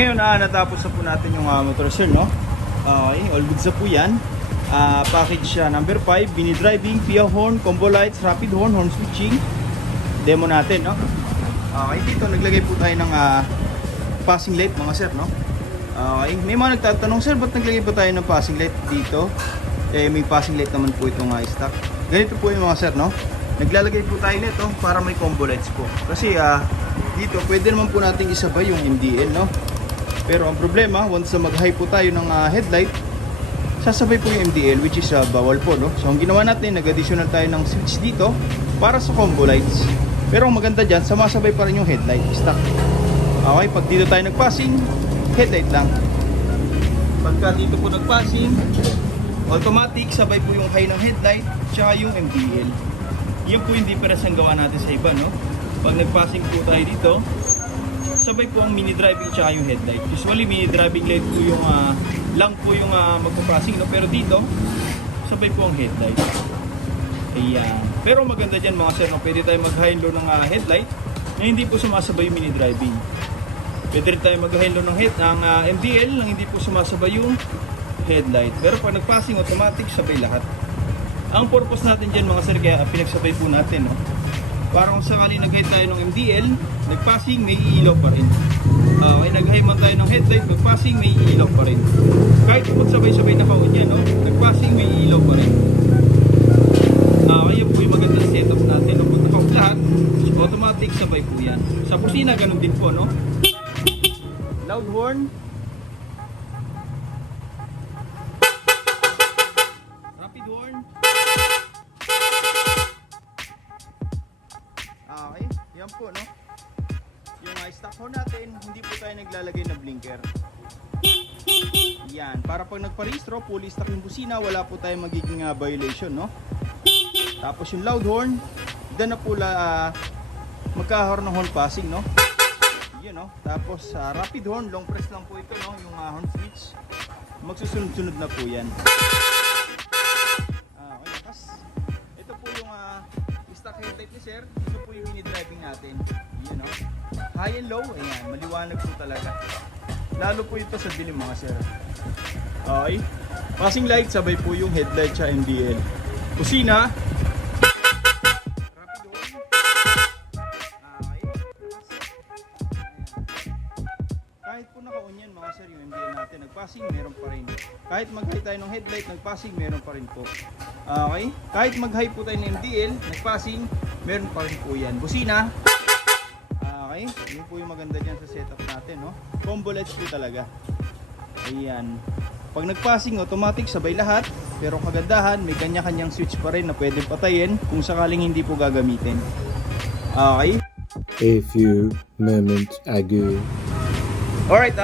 Ngayon natapos na po natin yung motor sir, no? Okay, all goods na po yan. Package siya number 5, mini driving, PIA horn, combo lights, rapid horn, horn switching. Demo natin, no? Okay, dito naglagay po tayo ng passing light mga sir, no? Okay, may mga nagtatanong, sir, ba't naglagay po tayo ng passing light dito? May passing light naman po itong stock. Ganito po yung mga sir, no? Naglalagay po tayo nito para may combo lights po. Kasi dito pwede naman po nating isabay yung MDL, no? Pero ang problema, once na mag-high po tayo ng headlight, sasabay po yung MDL, which is bawal po, no? So ang ginawa natin, nag-additional tayo ng switch dito para sa combo lights. Pero ang maganda dyan, sumasabay pa rin yung headlight stock. Okay, pag dito tayo nag-passing, headlight lang. Pagka dito po nag-passing, automatic, sabay po yung high ng headlight tsaka yung MDL. Yan po yung difference ang gawa natin sa iba, no? Pag nag-passing po tayo dito, sabay po ang mini driving tsaka yung headlight. Usually mini driving light po yung lang po yung magpa-passing, no? Pero dito, sabay po ang headlight. Ayan. Pero maganda dyan mga sir, no? Pwede tayo mag-high and low ng headlight na hindi po sumasabay yung mini driving. Pwede rin tayo mag-high and low ng MDL na hindi po sumasabay yung headlight. Pero pag nag-passing, automatic sabay lahat. Ang purpose natin dyan mga sir, kaya pinagsabay po natin, no? Para kung sakali nag-high tayo ng MDL, nag-passing, may ilaw pa rin. Okay, nag-high man tayo ng headlight, nag-passing, may ilaw pa rin. Kahit magsabay-sabay na kaon yan, no? Nag-passing, may ilaw pa rin. Kaya po yung magandang setup natin, no? Pag nakaw lahat, automatic sabay po yan. Sa busina, ganun din po, no? Loud horn. Rapid horn. Okay, yan po, no? Yung stock horn natin, hindi po tayo naglalagay na blinker. Yan, para pag nagparehistro, fully stock yung busina, wala po tayong magiging violation, no? Tapos yung loud horn, doon na po magkahorn ng horn passing, no? Yun, no? Tapos rapid horn, long press lang po ito, no? Yung horn switch, magsusunod-sunod na po yan. Okay, tapos ito po yung stock headlight ni sir. Ito po yung mini driving natin. Yan, no? High and low, ayan, maliwanag po talaga. Lalo po ito sa dilim mga sir. Okay, passing light, sabay po yung headlight sa MDL. Kusina, rapid horn. Okay, kahit po naka-on yan mga sir, yung MDL natin, nag-passing, meron pa rin. Kahit mag-high tayo ng headlight, nag-passing, meron pa rin po. Okay, kahit mag-high po tayo ng MDL, nag-passing, meron pa rin po yan. Busina. Okay, yun po yung maganda dyan sa setup natin, no? Combo lights po talaga. Ayan. Pag nag-passing, automatic, sabay lahat. Pero kagandahan, may kanya-kanyang switch pa rin na pwede patayin kung sakaling hindi po gagamitin. Okay. A few moments ago. Alright,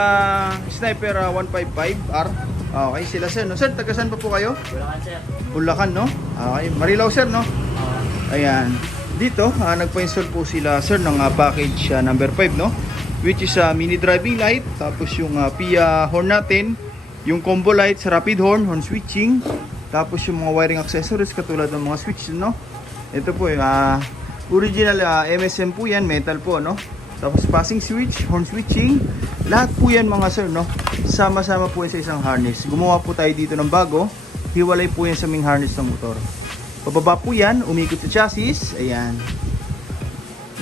Sniper 155R. Okay, sila sir, no? Sir, taga saan pa po kayo? Bulacan, sir. Bulacan, no? Okay, Marilao sir, no? Ayan. Dito, nagpa-install po sila sir ng package number 5, no? Which is mini driving light, tapos yung PIA horn natin, yung combo lights, rapid horn, horn switching, tapos yung mga wiring accessories katulad ng mga switch, no? Ito po yung original MSM po yan, metal po, no? Tapos passing switch, horn switching, lahat po yan mga sir, no? Sama-sama po yan sa isang harness. Gumawa po tayo dito ng bago, hiwalay po yan sa main harness ng motor. Pababa po yan, umikot sa chassis, ayan.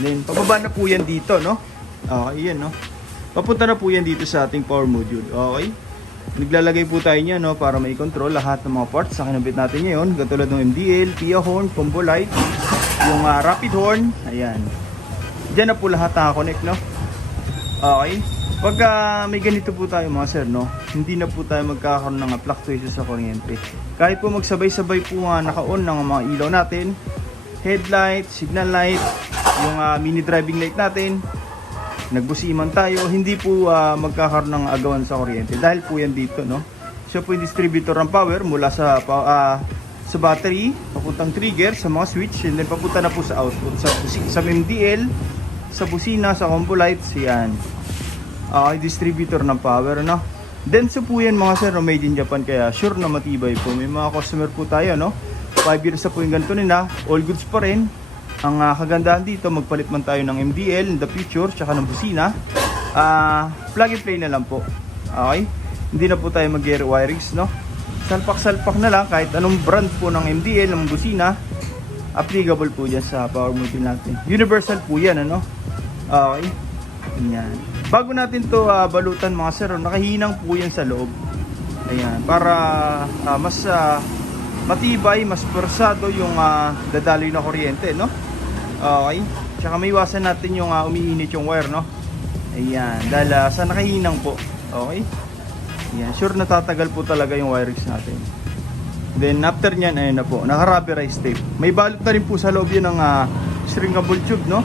Then, pababa na po yan dito, no? Okay, yan, no? Papunta na po yan dito sa ating power module, okay? Naglalagay po tayo niya, no? Para may control lahat ng mga parts sa kinabit natin ngayon. Katulad ng MDL, PIA horn, combo light, yung rapid horn, ayan. Diyan na po lahat nakakonect, no? Okay? Pagka may ganito po tayo mga sir, no? Hindi na po tayo magkakaroon ng fluctuation sa kuryente. Kahit po magsabay-sabay po naka-on ng mga ilaw natin, headlight, signal light, yung mini driving light natin, nagbusiman tayo, hindi po magkakaroon ng agawan sa kuryente. Dahil po yan dito, no? Siya po yung distributor ng power mula sa battery, papuntang trigger, sa mga switch, and then papunta na po sa output, sa MDL, sa busina, sa combo lights, yan. Distributor ng power, no? Denso po yan mga sir, made in Japan, kaya sure na matibay po. May mga customer po tayo, no? 5 years na po yung ganito nila, all goods pa rin. Ang kagandahan dito, magpalit man tayo ng MDL in the future, tsaka ng busina, plug and play na lang po. Okay? Hindi na po tayo mag-wirings, no? Salpak-salpak na lang kahit anong brand po ng MDL, ng busina, applicable po dyan sa power module natin. Universal po yan, ano? Okay? Yan. Bago natin to balutan mga sir, nakahinang po yan sa loob. Ayan, para mas matibay, mas persado yung dadaloy na kuryente, no? Okay? Tsaka may iwasan natin yung umiinit yung wire, no? Ayan, dahil sa nakahinang po. Okay? Ayan, sure natatagal po talaga yung wirings natin. Then after nyan, ayun na po, naka-rubberized tape. May balot na rin po sa loob yun ng stringable tube, no?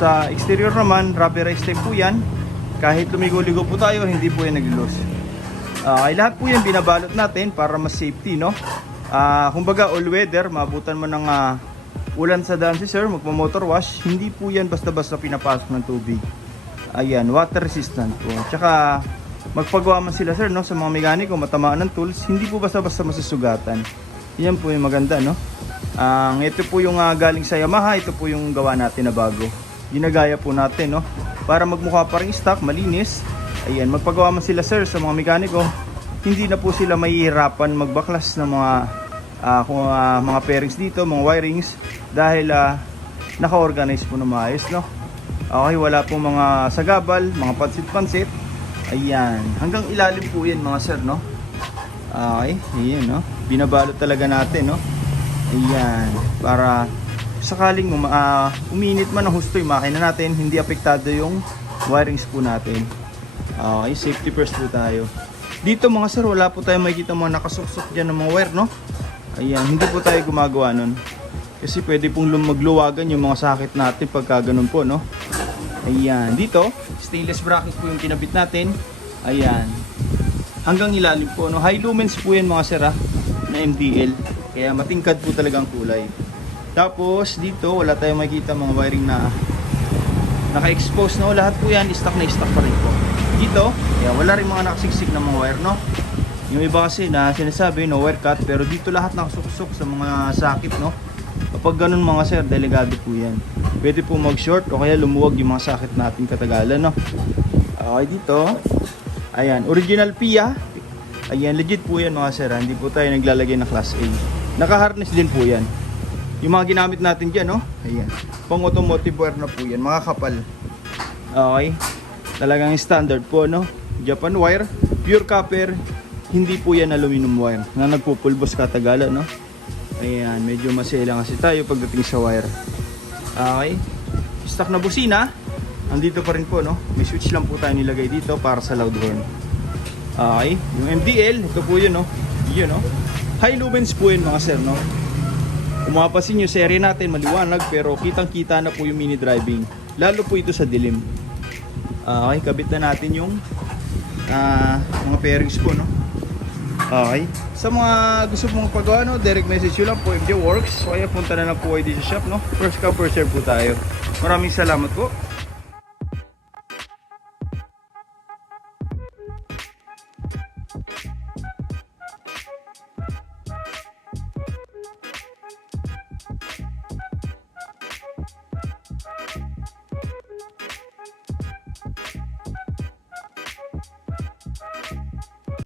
Sa exterior naman, rubberized tape po yan. Kahit lumigo-ligo po tayo, hindi po yan nag-loose. Ay lahat po yan binabalot natin para mas safety, no? Kumbaga all weather, maabutan mo ng ulan sa daan si sir, magpa-motor wash, hindi po yan basta-basta pinapasok ng tubig. Ayan, water resistant po. Tsaka magpagawa man sila sir, no, sa mga mekaniko, matamaan ng tools, hindi po basta-basta masusugatan. Yan po yung maganda, no? Ito po yung galing sa Yamaha, ito po yung gawa natin na bago. Ginagaya po natin, no? Para magmukha pa rin stock, malinis. Ayan, magpagawa man sila sir sa mga mekaniko, hindi na po sila mahihirapan magbaklas ng mga pairings dito, mga wirings, dahil naka-organize po na maayos, no? Okay, wala po mga sagabal, mga pansit-pansit. Ayan, hanggang ilalim po yan mga sir, no? Okay, ayan, no? Binabalot talaga natin, no? Ayan, para sakaling uminit man ng husto yung makina natin, hindi apektado yung wirings po natin. Okay, safety first po tayo. Dito mga sir, wala po tayong makikita mga nakasuksok dyan ng mga wire, no? Ayan, hindi po tayo gumagawa nun. Kasi pwede pong magluwagan yung mga sakit natin pagka ganun po, no? Ayan, dito, stainless bracket po yung kinabit natin. Ayan, hanggang ilalim po, no? High lumens po yan mga sir, na MDL. Kaya matingkad po talagang kulay. Tapos dito, wala tayong makikita mga wiring na naka-expose, no? Lahat po yan, stock na stock pa rin po. Dito, ayan, wala rin mga nakasiksik na mga wire, no? Yung iba kasi na sinasabi, no wire cut, pero dito lahat nakasuksok sa mga sakit, no? Kapag ganun mga sir, delikado po yan. Pwede po mag-short o kaya lumuwag yung mga sakit natin katagalan, no? Okay, dito. Ayan, original PIA. Ayan, legit po yan mga sir. Hindi po tayo naglalagay ng class A. Naka-harness din po yan. Yung mga ginamit natin dyan, no? Ayan. Pang automotive wire na po yan. Mga kapal. Okay. Talagang standard po, no? Japan wire. Pure copper. Hindi po yan aluminum wire na nagpupulbos katagalan, no? Ayan, medyo masela kasi tayo pagdating sa wire. Okay. Stock na busina. Andito pa rin po, no? May switch lang po tayo nilagay dito para sa loud horn. Okay. Yung MDL, ito po yun, no? Yun, no? High lumens po yun mga sir, no? Kung mapapansin nyo, serye natin maliwanag pero kitang-kita na po yung mini driving. Lalo po ito sa dilim. Okay, kabit na natin yung mga pairings po, no? Okay. Sa mga gusto mong pagawa, no, direct message nyo lang po MJ Works. So kaya punta na lang po kayo dito sa shop, no? First come, first serve po tayo. Maraming salamat po.